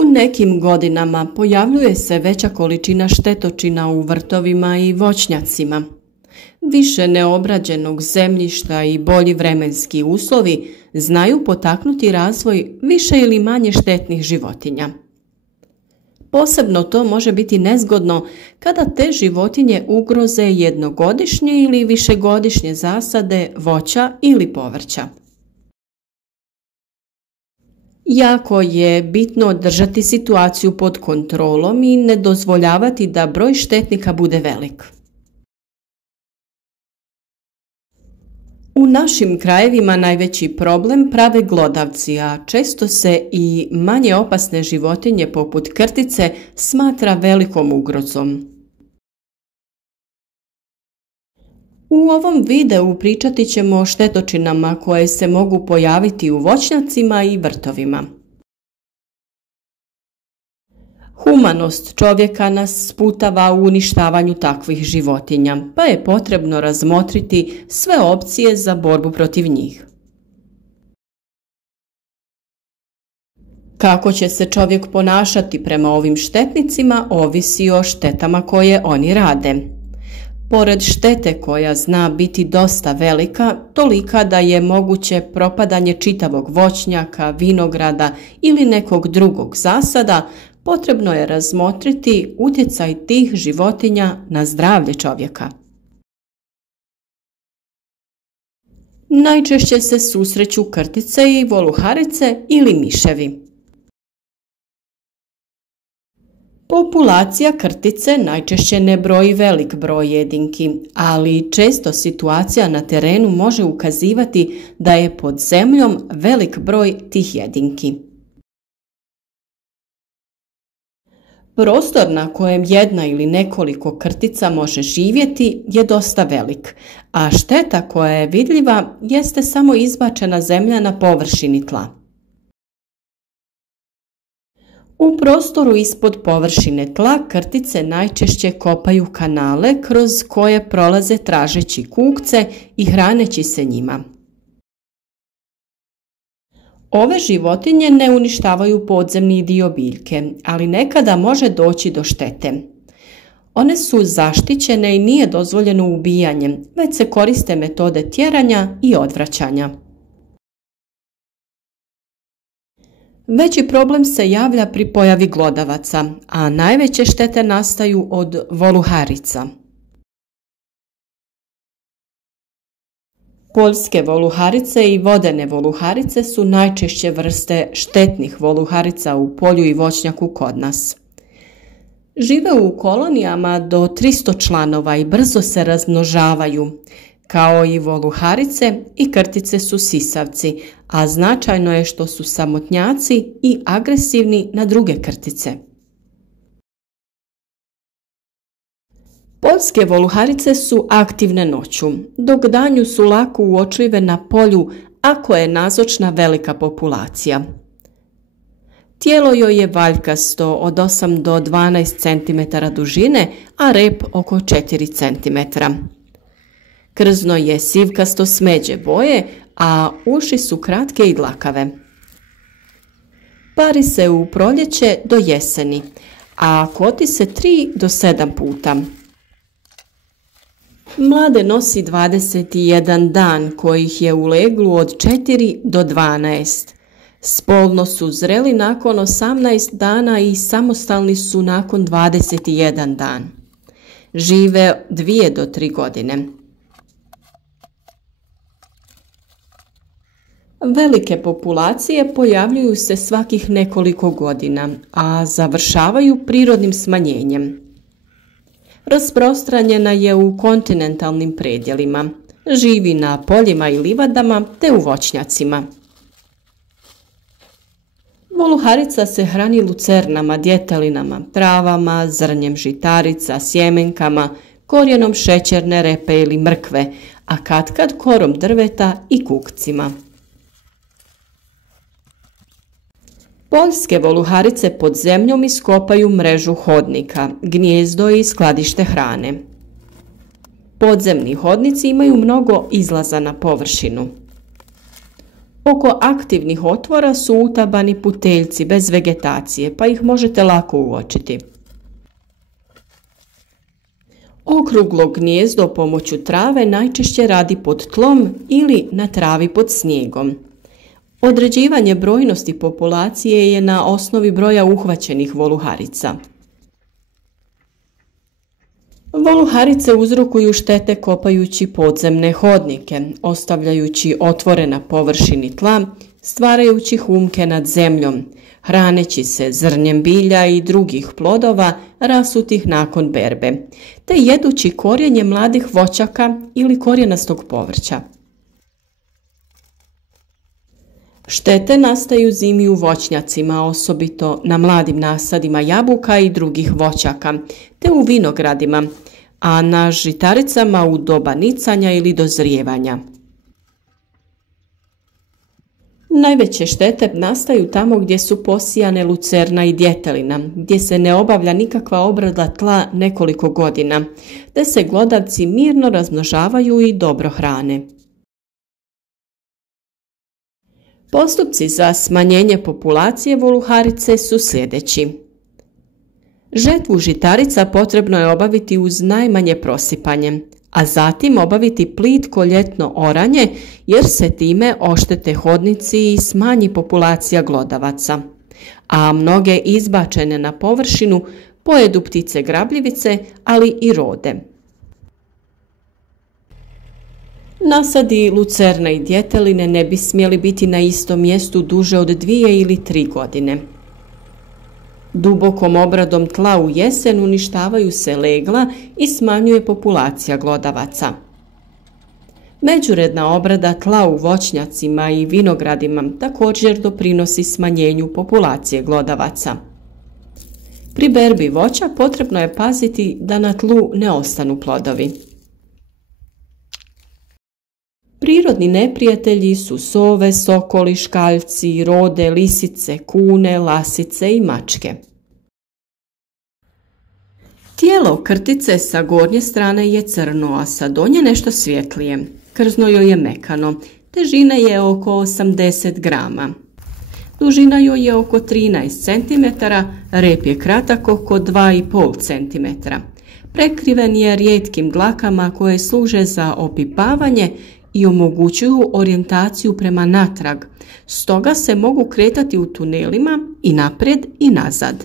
U nekim godinama pojavljuje se veća količina štetočina u vrtovima i voćnjacima. Više neobrađenog zemljišta i bolji vremenski uslovi znaju potaknuti razvoj više ili manje štetnih životinja. Posebno to može biti nezgodno kada te životinje ugroze jednogodišnje ili višegodišnje zasade voća ili povrća. Jako je bitno držati situaciju pod kontrolom i ne dozvoljavati da broj štetnika bude velik. U našim krajevima najveći problem prave glodavci, a često se i manje opasne životinje poput krtice smatra velikom ugrozom. U ovom videu pričati ćemo o štetočinama koje se mogu pojaviti u voćnjacima i vrtovima. Humanost čovjeka nas sputava u uništavanju takvih životinja, pa je potrebno razmotriti sve opcije za borbu protiv njih. Kako će se čovjek ponašati prema ovim štetnicima ovisi o štetama koje oni rade. Pored štete koja zna biti dosta velika, tolika da je moguće propadanje čitavog voćnjaka, vinograda ili nekog drugog zasada, potrebno je razmotriti utjecaj tih životinja na zdravlje čovjeka. Najčešće se susreću krtice i voluharice ili miševi. Populacija krtice najčešće ne broji velik broj jedinki, ali često situacija na terenu može ukazivati da je pod zemljom velik broj tih jedinki. Prostor na kojem jedna ili nekoliko krtica može živjeti je dosta velik, a šteta koja je vidljiva jeste samo izbačena zemlja na površini tla. U prostoru ispod površine tla krtice najčešće kopaju kanale kroz koje prolaze tražeći kukce i hraneći se njima. Ove životinje ne uništavaju podzemni dio biljke, ali nekada može doći do štete. One su zaštićene i nije dozvoljeno ubijanje, već se koriste metode tjeranja i odvraćanja. Veći problem se javlja pri pojavi glodavaca, a najveće štete nastaju od voluharica. Poljske voluharice i vodene voluharice su najčešće vrste štetnih voluharica u polju i voćnjaku kod nas. Žive u kolonijama do 300 članova i brzo se razmnožavaju. Kao i voluharice i krtice su sisavci, a značajno je što su samotnjaci i agresivni na druge krtice. Poljske voluharice su aktivne noću, dok danju su lako uočljive na polju ako je nazočna velika populacija. Tijelo joj je valjkasto od 8 do 12 cm dužine, a rep oko 4 cm. Krzno je sivkasto smeđe boje, a uši su kratke i dlakave. Pari se u proljeće do jeseni, a koti se 3 do 7 puta. Mlade nosi 21 dan, kojih je u leglu od 4 do 12. Spolno su zreli nakon 18 dana i samostalni su nakon 21 dan. Žive 2 do 3 godine. Velike populacije pojavljuju se svakih nekoliko godina, a završavaju prirodnim smanjenjem. Rasprostranjena je u kontinentalnim predjelima, živi na poljima i livadama te u voćnjacima. Voluharica se hrani lucernama, djetelinama, travama, zrnjem žitarica, sjemenkama, korijenom šećerne repe ili mrkve, a katkad korom drveta i kukcima. Poljske voluharice pod zemljom iskopaju mrežu hodnika, gnijezdo i skladište hrane. Podzemni hodnici imaju mnogo izlaza na površinu. Oko aktivnih otvora su utabani puteljci bez vegetacije, pa ih možete lako uočiti. Okruglo gnijezdo pomoću trave najčešće radi pod tlom ili na travi pod snijegom. Određivanje brojnosti populacije je na osnovi broja uhvaćenih voluharica. Voluharice uzrokuju štete kopajući podzemne hodnike, ostavljajući otvore na površini tla, stvarajući humke nad zemljom, hraneći se zrnjem bilja i drugih plodova rasutih nakon berbe, te jedući korijenje mladih voćaka ili korijenastog povrća. Štete nastaju zimi u voćnjacima, osobito na mladim nasadima jabuka i drugih voćaka, te u vinogradima, a na žitaricama u doba nicanja ili dozrijevanja. Najveće štete nastaju tamo gdje su posijane lucerna i djetelina, gdje se ne obavlja nikakva obrada tla nekoliko godina, te se glodavci mirno razmnožavaju i dobro hrane. Postupci za smanjenje populacije voluharice su sljedeći. Žetvu žitarica potrebno je obaviti uz najmanje prosipanje, a zatim obaviti plitko ljetno oranje jer se time oštete hodnici i smanji populacija glodavaca, a mnoge izbačene na površinu pojedu ptice grabljivice, ali i rode. Nasadi lucerne i djeteline ne bi smjeli biti na istom mjestu duže od 2 ili 3 godine. Dubokom obradom tla u jesen uništavaju se legla i smanjuje populacija glodavaca. Međuredna obrada tla u voćnjacima i vinogradima također doprinosi smanjenju populacije glodavaca. Pri berbi voća potrebno je paziti da na tlu ne ostanu plodovi. Prirodni neprijatelji su sove, sokoli, škaljci, rode, lisice, kune, lasice i mačke. Tijelo krtice sa gornje strane je crno, a sa donje nešto svjetlije. Krzno joj je mekano, težina je oko 80 grama. Dužina joj je oko 13 cm, rep je kratak oko 2,5 cm. Prekriven je rijetkim dlakama koje služe za opipavanje i omogućuju orijentaciju prema natrag, stoga se mogu kretati u tunelima i naprijed i nazad.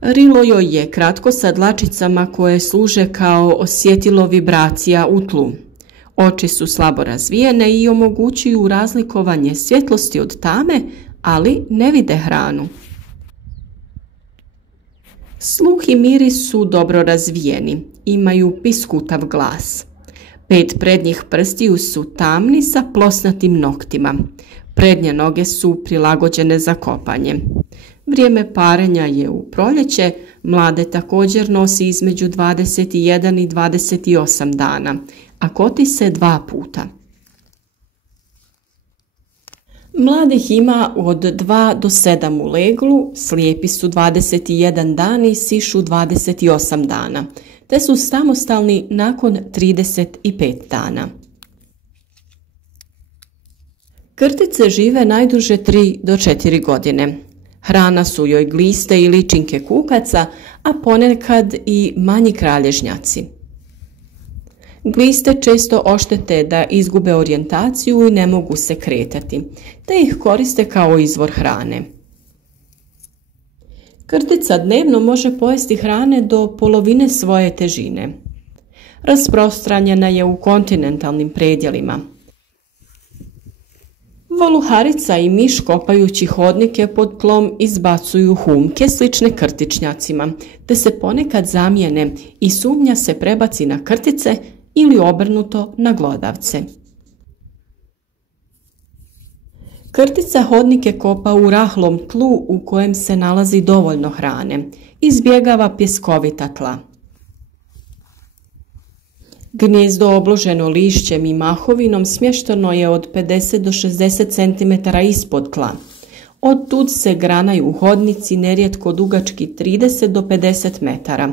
Rilo joj je kratko sa dlačicama koje služe kao osjetilo vibracija u tlu. Oči su slabo razvijene i omogućuju razlikovanje svjetlosti od tame, ali ne vide hranu. Sluh i miris su dobro razvijeni, imaju piskutav glas. 5 prednjih prstiju su tamni sa plosnatim noktima. Prednje noge su prilagođene za kopanje. Vrijeme parenja je u proljeće, mlade također nosi između 21 i 28 dana, a koti se 2 puta. Mladih ima od 2 do 7 u leglu, slijepi su 21 dan i sišu 28 dana, te su samostalni nakon 35 dana. Krtice žive najduže 3 do 4 godine. Hrana su joj gliste i ličinke kukaca, a ponekad i manji kralježnjaci. Gliste često oštete da izgube orijentaciju i ne mogu se kretati, te ih koriste kao izvor hrane. Krtica dnevno može pojesti hrane do polovine svoje težine. Rasprostranjena je u kontinentalnim predjelima. Voluharica i miš kopajući hodnike pod tlom izbacuju humke slične krtičnjacima, te se ponekad zamijene i sumnja se prebaci na krtice ili obrnuto na glodavce. Krtica hodnike kopa u rahlom tlu u kojem se nalazi dovoljno hrane. Izbjegava pjeskovita tla. Gnijezdo obloženo lišćem i mahovinom smješteno je od 50 do 60 cm ispod tla. Od tud se granaju hodnici nerijetko dugački 30 do 50 metara,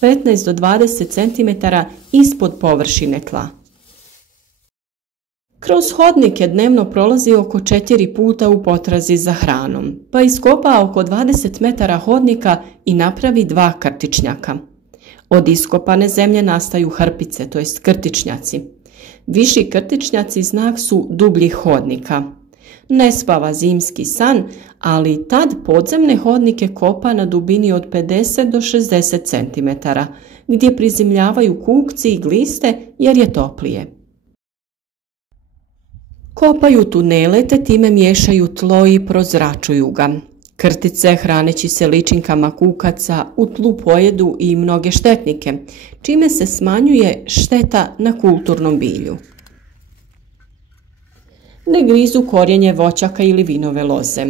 15 do 20 cm ispod površine tla. Kroz hodnike dnevno prolazi oko 4 puta u potrazi za hranom, pa iskopa oko 20 metara hodnika i napravi 2 krtičnjaka. Od iskopane zemlje nastaju hrpice, to jest krtičnjaci. Viši krtičnjaci znak su dubljih hodnika. Ne spava zimski san, ali tad podzemne hodnike kopa na dubini od 50 do 60 cm, gdje prizemljavaju kukci i gliste jer je toplije. Kopaju tunele te time miješaju tlo i prozračuju ga. Krtice, hraneći se ličinkama kukaca, u tlu pojedu i mnoge štetnike, čime se smanjuje šteta na kulturnom bilju. Ne grizu korijenje voćaka ili vinove loze.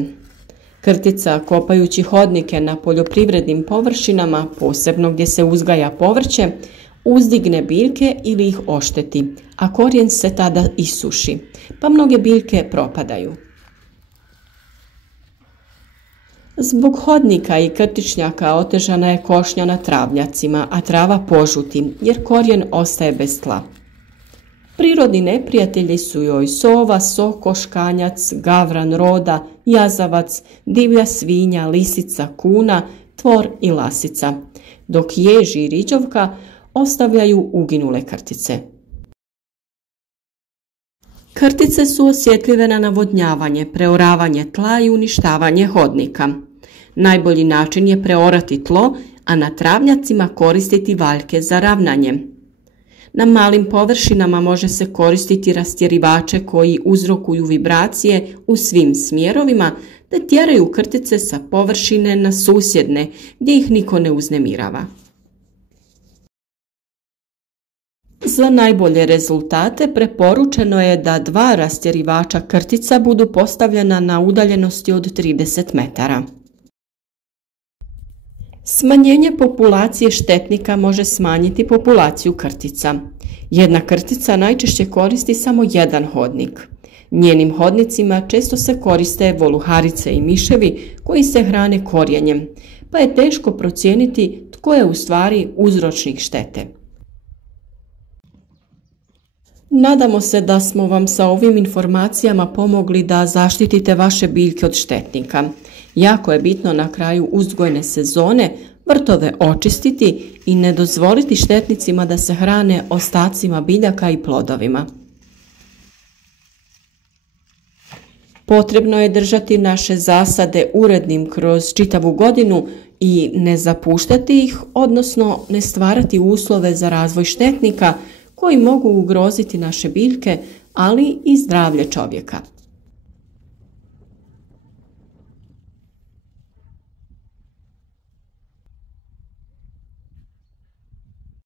Krtica, kopajući hodnike na poljoprivrednim površinama, posebno gdje se uzgaja povrće, uzdigne biljke ili ih ošteti, a korijen se tada isuši, pa mnoge biljke propadaju. Zbog hodnika i krtičnjaka otežana je košnja na travnjacima, a trava požuti jer korijen ostaje bez tla. Prirodni neprijatelji su joj sova, soko, škanjac, gavran, roda, jazavac, divlja svinja, lisica, kuna, tvor i lasica, dok ježi i riđovka ostavljaju uginule krtice. Krtice su osjetljive na navodnjavanje, preoravanje tla i uništavanje hodnika. Najbolji način je preorati tlo, a na travnjacima koristiti valjke za ravnanje. Na malim površinama može se koristiti rastjerivače koji uzrokuju vibracije u svim smjerovima te tjeraju krtice sa površine na susjedne gdje ih niko ne uznemirava. Za najbolje rezultate preporučeno je da 2 rastjerivača krtica budu postavljena na udaljenosti od 30 metara. Smanjenje populacije štetnika može smanjiti populaciju krtica. Jedna krtica najčešće koristi samo jedan hodnik. Njenim hodnicima često se koriste voluharice i miševi koji se hrane korijenjem, pa je teško procijeniti tko je u stvari uzročnik štete. Nadamo se da smo vam sa ovim informacijama pomogli da zaštitite vaše biljke od štetnika. Jako je bitno na kraju uzgojne sezone vrtove očistiti i ne dozvoliti štetnicima da se hrane ostacima biljaka i plodovima. Potrebno je držati naše zasade urednim kroz čitavu godinu i ne zapuštati ih, odnosno ne stvarati uslove za razvoj štetnika koji mogu ugroziti naše biljke, ali i zdravlje čovjeka.